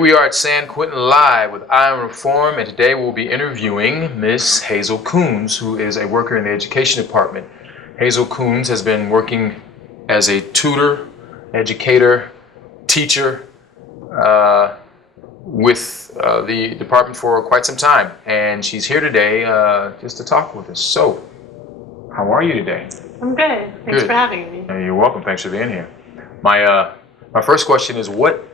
we are at San Quentin Live with I Am Reform, and today we'll be interviewing Miss Hazel Koons, who is a worker in the education department. Hazel Koons has been working as a tutor, educator, teacher with the department for quite some time, and she's here today just to talk with us. So, how are you today? I'm good. Thanks for having me. You're welcome. Thanks for being here. My first question is, what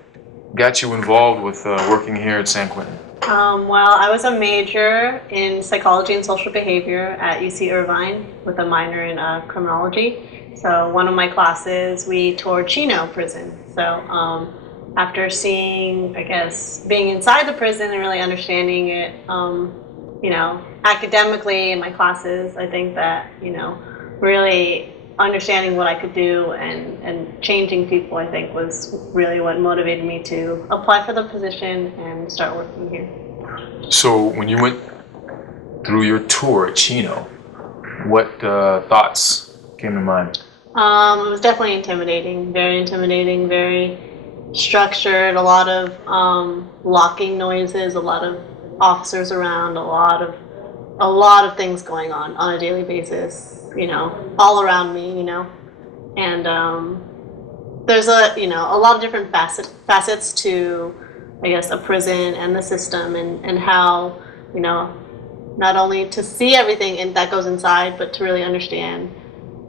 got you involved with working here at San Quentin? Well, I was a major in psychology and social behavior at UC Irvine with a minor in criminology. So one of my classes, we toured Chino prison. So after seeing, I guess, being inside the prison and really understanding it, academically in my classes, I think that, really understanding what I could do and changing people, I think, was really what motivated me to apply for the position and start working here. So when you went through your tour at Chino, what thoughts came to mind? It was definitely intimidating, very structured, a lot of locking noises, a lot of officers around, a lot of things going on a daily basis. All around me, and there's a lot of different facets to, I guess, a prison and the system, and how, not only to see everything that goes inside, but to really understand,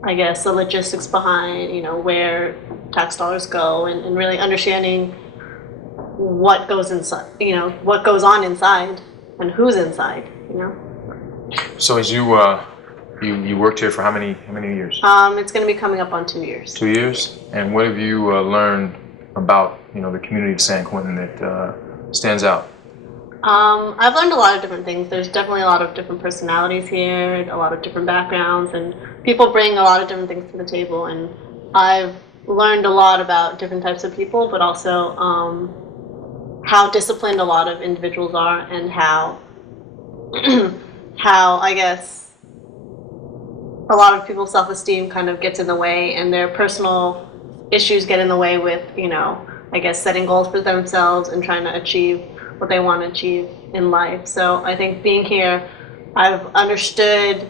I guess, the logistics behind, where tax dollars go, and really understanding what goes inside, what goes on inside, and who's inside, So as you worked here for how many years? It's going to be coming up on 2 years. 2 years? And what have you learned about the community of San Quentin that stands out? I've learned a lot of different things. There's definitely a lot of different personalities here, a lot of different backgrounds, and people bring a lot of different things to the table. And I've learned a lot about different types of people, but also how disciplined a lot of individuals are, and how I guess a lot of people's self-esteem kind of gets in the way, and their personal issues get in the way with, I guess, setting goals for themselves and trying to achieve what they want to achieve in life. So I think being here, I've understood,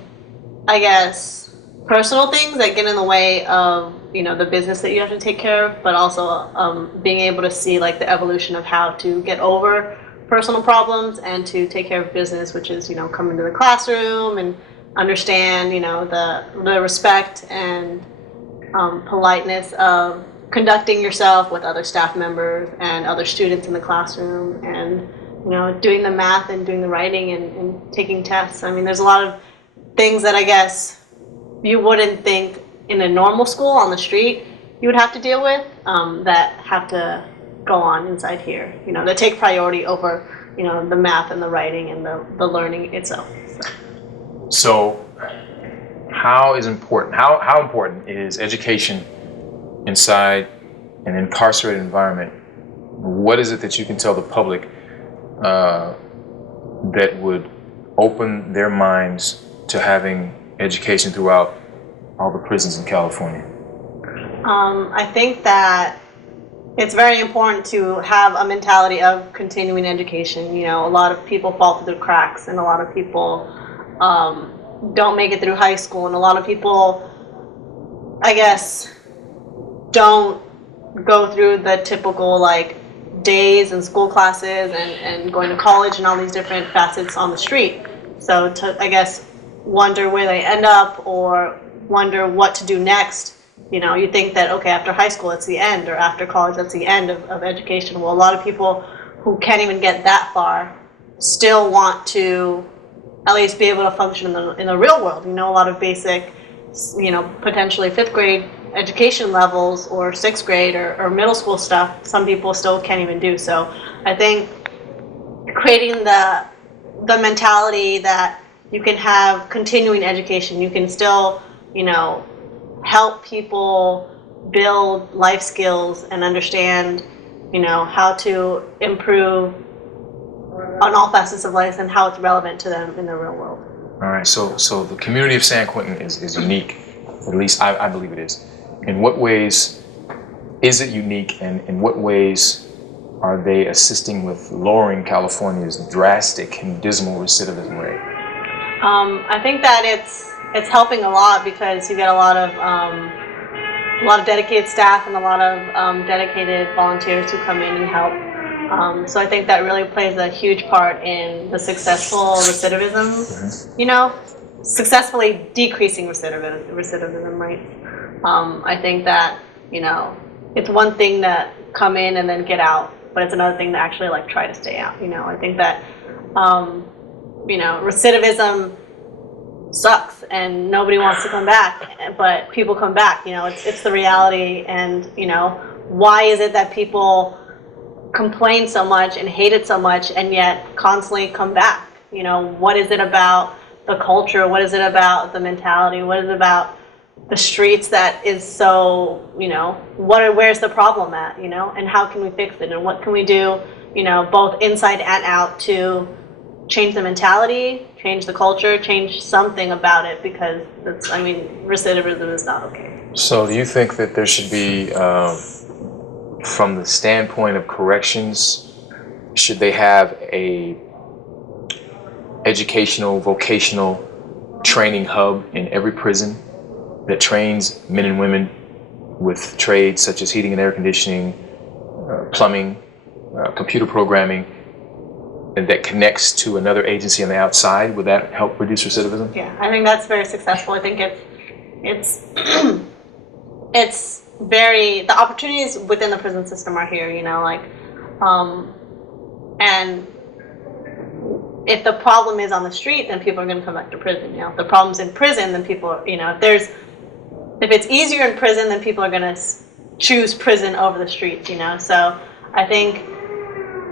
I guess, personal things that get in the way of, the business that you have to take care of, but also being able to see like the evolution of how to get over personal problems and to take care of business, which is, come into the classroom and understand, the respect and politeness of conducting yourself with other staff members and other students in the classroom, and doing the math and doing the writing and taking tests. I mean, there's a lot of things that I guess you wouldn't think in a normal school on the street you would have to deal with, that have to go on inside here, that take priority over the math and the writing and the learning itself. So how important is education inside an incarcerated environment? What is it that you can tell the public that would open their minds to having education throughout all the prisons in California? I think that it's very important to have a mentality of continuing education. A lot of people fall through the cracks, and a lot of people don't make it through high school, and a lot of people, I guess, don't go through the typical days and school classes and going to college and all these different facets on the street. So to, I guess, wonder where they end up or wonder what to do next. You think that, okay, after high school it's the end, or after college that's the end of education. Well, a lot of people who can't even get that far still want to at least be able to function in the real world. A lot of basic, potentially 5th grade education levels, or 6th grade or middle school stuff, some people still can't even do. So I think creating the mentality that you can have continuing education, you can still, help people build life skills and understand, how to improve on all facets of life and how it's relevant to them in the real world. All right, so the community of San Quentin is unique, at least I believe it is. In what ways is it unique, and in what ways are they assisting with lowering California's drastic and dismal recidivism rate? I think that it's helping a lot because you get a lot of dedicated staff and a lot of dedicated volunteers who come in and help. So I think that really plays a huge part in the successful recidivism, you know, successfully decreasing recidivism rates. I think that, you know, it's one thing to come in and then get out, but it's another thing to actually like try to stay out. You know, I think that, you know, recidivism sucks and nobody wants to come back, but people come back. You know, it's the reality. And, you know, why is it that people complain so much and hate it so much and yet constantly come back? You know, what is it about the culture? What is it about the mentality? What is it about the streets that is so, you know, where's the problem at, you know, and how can we fix it, and what can we do, you know, both inside and out to change the mentality, change the culture, change something about it, because it's, I mean, recidivism is not okay. So do you think that there should be, from the standpoint of corrections, should they have a educational, vocational training hub in every prison that trains men and women with trades such as heating and air conditioning, plumbing, computer programming, and that connects to another agency on the outside? Would that help reduce recidivism? Yeah, I think that's very successful. I think it's it's very, the opportunities within the prison system are here, you know, like, and if the problem is on the street, then people are going to come back to prison. You know, if the problem's in prison, then people, you know, if it's easier in prison, then people are going to choose prison over the streets, you know. So I think,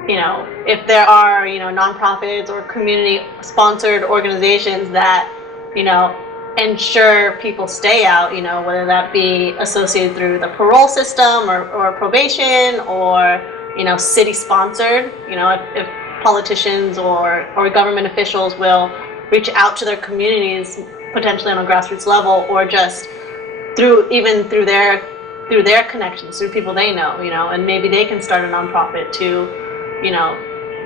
you know, if there are, you know, nonprofits or community-sponsored organizations that, you know, ensure people stay out, you know, whether that be associated through the parole system or probation, or, you know, city-sponsored, you know, if politicians or government officials will reach out to their communities, potentially on a grassroots level, or just through their connections, through people they know, you know, and maybe they can start a nonprofit to, you know,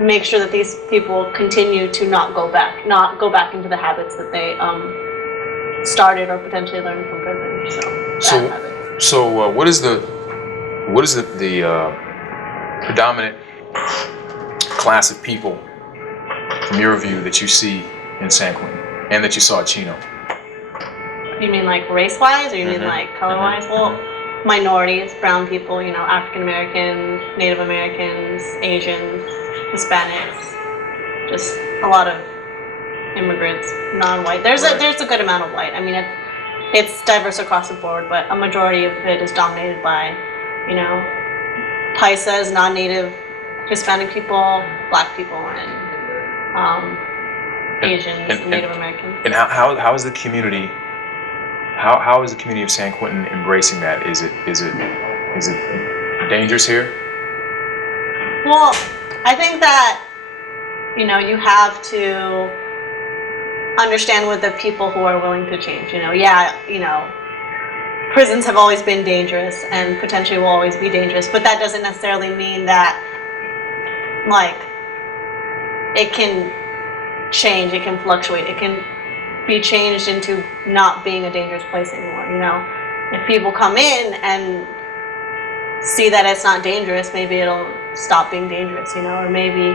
make sure that these people continue to not go back into the habits that they started or potentially learned from prison. So what is the predominant class of people, from your view, that you see in San Quentin and that you saw at Chino? You mean like race-wise, or you mean like color-wise? Well, minorities, brown people, you know, African Americans, Native Americans, Asians, Hispanics, just a lot of immigrants, non-white. There's a good amount of white. I mean, it's diverse across the board, but a majority of it is dominated by, you know, Paisas, non-native Hispanic people, black people, and Asians, Native Americans. And how is the community? How is the community of San Quentin embracing that? Is it dangerous here? Well, I think that, you know, you have to understand with the people who are willing to change. You know, yeah, you know, prisons have always been dangerous and potentially will always be dangerous, but that doesn't necessarily mean that, like, it can change, it can fluctuate, it can be changed into not being a dangerous place anymore. You know, if people come in and see that it's not dangerous, maybe it'll stop being dangerous, you know, or maybe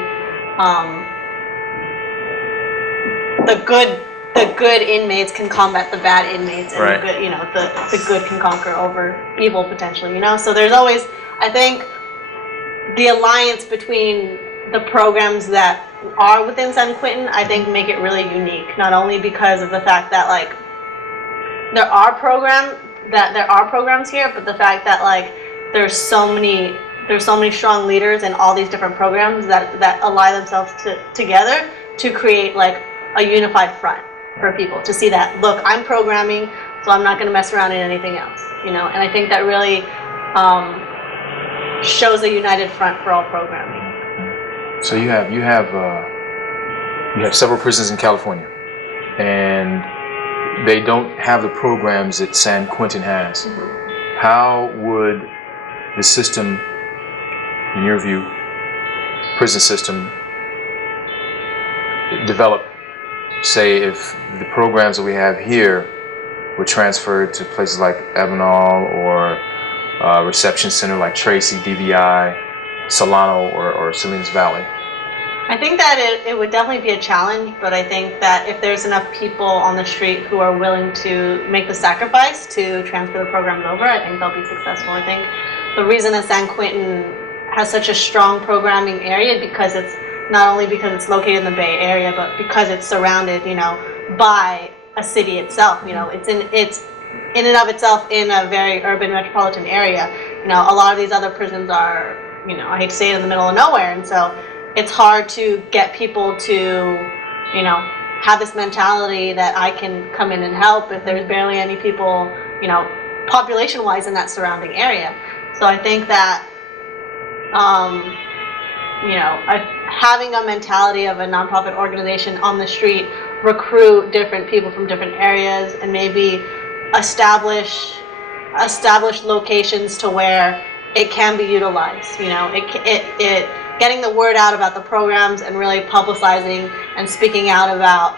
the good inmates can combat the bad inmates, and right. The good, you know, the good can conquer over evil potentially, you know. So there's always, I think, the alliance between the programs that are within San Quentin, I think, make it really unique. Not only because of the fact that, like, there are programs here, but the fact that, like, there's so many strong leaders in all these different programs that ally themselves together to create, like, a unified front for people to see that, look, I'm programming, so I'm not going to mess around in anything else, you know. And I think that really shows a united front for all programming. So you have several prisons in California, and they don't have the programs that San Quentin has. Mm-hmm. How would the system, in your view, prison system develop, say, if the programs that we have here were transferred to places like Avenal or reception center like Tracy, DVI, Solano, or Salinas Valley? I think that it would definitely be a challenge, but I think that if there's enough people on the street who are willing to make the sacrifice to transfer the programs over, I think they'll be successful. I think the reason that San Quentin has such a strong programming area because it's not only because it's located in the Bay Area, but because it's surrounded, by a city itself. It's in and of itself in a very urban metropolitan area. A lot of these other prisons are, I hate to say it, in the middle of nowhere, and so it's hard to get people to, have this mentality that I can come in and help if there's barely any people, population-wise in that surrounding area. So I think that, having a mentality of a nonprofit organization on the street, recruit different people from different areas, and maybe establish locations to where it can be utilized. Getting the word out about the programs and really publicizing and speaking out about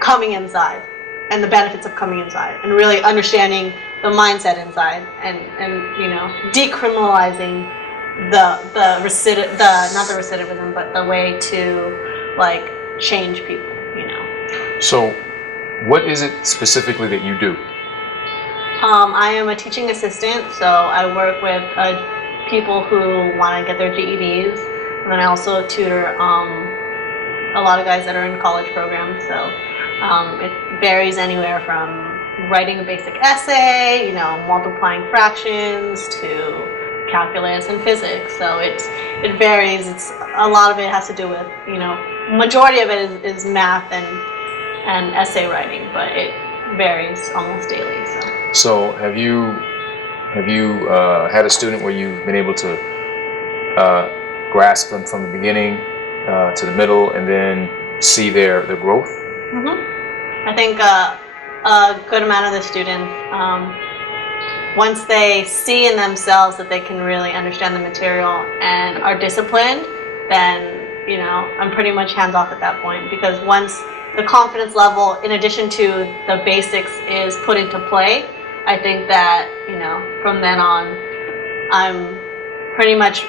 coming inside and the benefits of coming inside, and really understanding the mindset inside, and decriminalizing not the recidivism, but the way to change people. So, what is it specifically that you do? I am a teaching assistant, so I work with people who want to get their GEDs, and then I also tutor a lot of guys that are in college programs. So it varies anywhere from writing a basic essay, multiplying fractions, to calculus and physics. So it varies. It's a lot of it has to do with majority of it is math and essay writing, but it varies almost daily. So have you had a student where you've been able to grasp them from the beginning to the middle, and then see their growth? I think a good amount of the students, once they see in themselves that they can really understand the material and are disciplined, then I'm pretty much hands off at that point, because once the confidence level, in addition to the basics, is put into play, I think that, from then on, I'm pretty much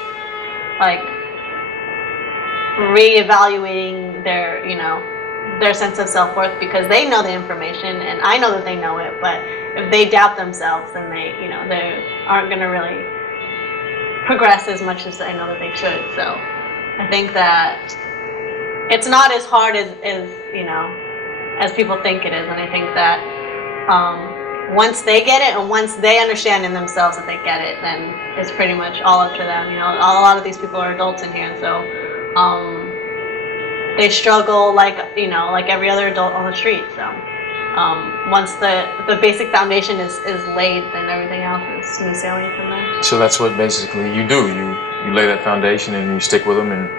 reevaluating their sense of self-worth, because they know the information and I know that they know it, but if they doubt themselves, then they aren't going to really progress as much as I know that they should. So I think that it's not as hard as people think it is, and I think that once they get it, and once they understand in themselves that they get it, then it's pretty much all up to them. A lot of these people are adults in here, and so they struggle like every other adult on the street. So once the basic foundation is laid, then everything else is smooth sailing from there. So that's what basically you do. You lay that foundation and you stick with them and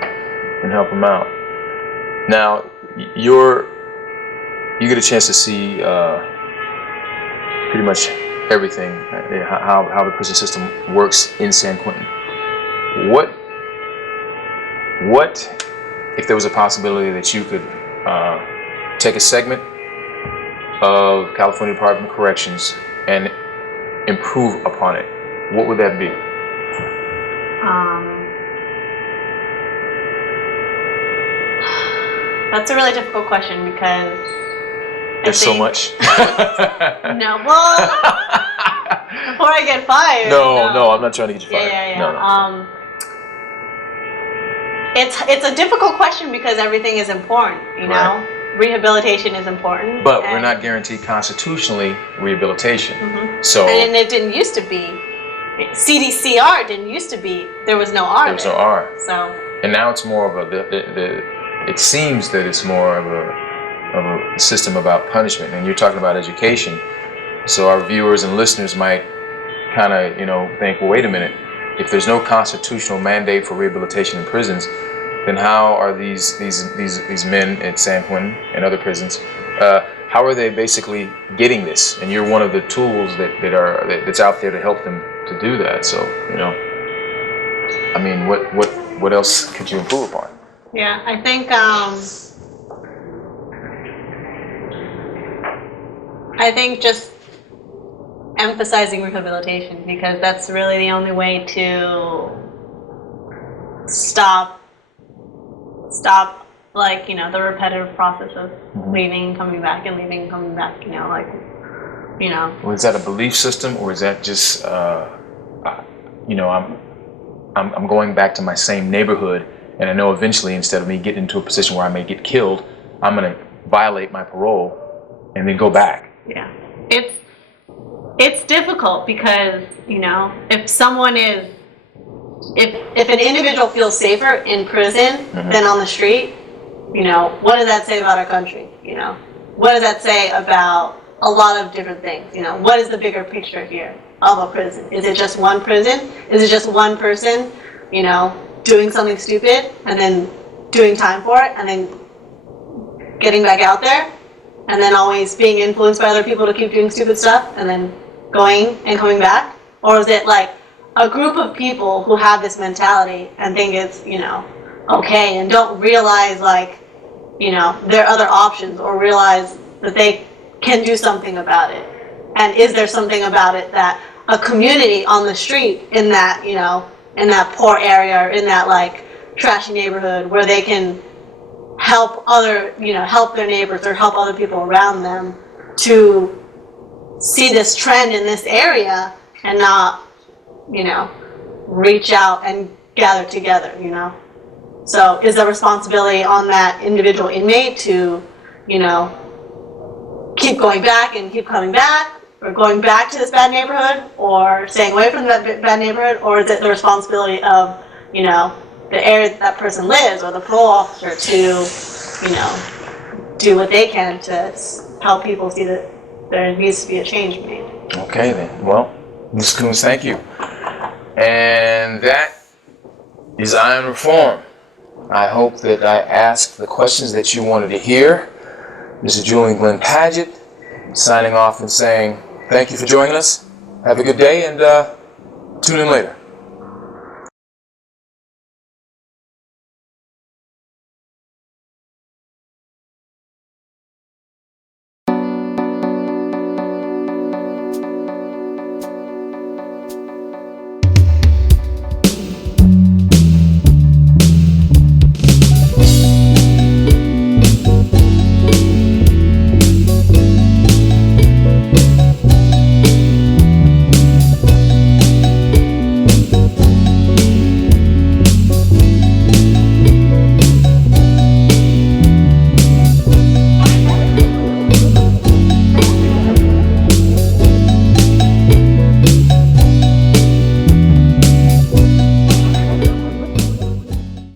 help them out. Now you get a chance to see pretty much everything, how the prison system works in San Quentin. What if there was a possibility that you could take a segment of California Department of Corrections and improve upon it? What would that be? That's a really difficult question, because there's so much. No, well, before I get fired. No, I'm not trying to get you fired. Yeah. No. It's a difficult question, because everything is important. Right. Rehabilitation is important. But we're not guaranteed constitutionally rehabilitation. Mm-hmm. So. And it didn't used to be. CDCR didn't used to be. There was no R. There was no R. So. And now it's more of it seems that it's more of a system about punishment, and you're talking about education. So our viewers and listeners might kind of think, well, wait a minute, if there's no constitutional mandate for rehabilitation in prisons, then how are these men at San Quentin and other prisons, how are they basically getting this? And you're one of the tools that's out there to help them to do that. So I mean, what else could you improve upon? Yeah, I think just emphasizing rehabilitation, because that's really the only way to stop like, the repetitive process of leaving and coming back and leaving and coming back, Well, is that a belief system, or is that just I'm going back to my same neighborhood, and I know eventually, instead of me getting into a position where I may get killed, I'm going to violate my parole and then go back? Yeah, it's difficult because, if someone is, if an individual feels safer in prison than on the street, what does that say about our country? What does that say about a lot of different things? What is the bigger picture here of a prison? Is it just one prison? Is it just one person, doing something stupid and then doing time for it and then getting back out there and then always being influenced by other people to keep doing stupid stuff and then going and coming back? Or is it like a group of people who have this mentality and think it's, okay, and don't realize, like, there are other options, or realize that they can do something about it? And is there something about it that a community on the street in that, in that poor area, or in that, like, trashy neighborhood, where they can help help their neighbors or help other people around them to see this trend in this area and not, reach out and gather together, So is the responsibility on that individual inmate to, keep going back and keep coming back, or going back to this bad neighborhood, or staying away from that bad neighborhood? Or is it the responsibility of, the area that person lives, or the parole officer, to, do what they can to help people see that there needs to be a change made? Okay, then. Well, Ms. Koons, thank you. And that is I Am Reform. I hope that I asked the questions that you wanted to hear. This is Julian Glenn Padgett signing off and saying thank you for joining us. Have a good day, and tune in later.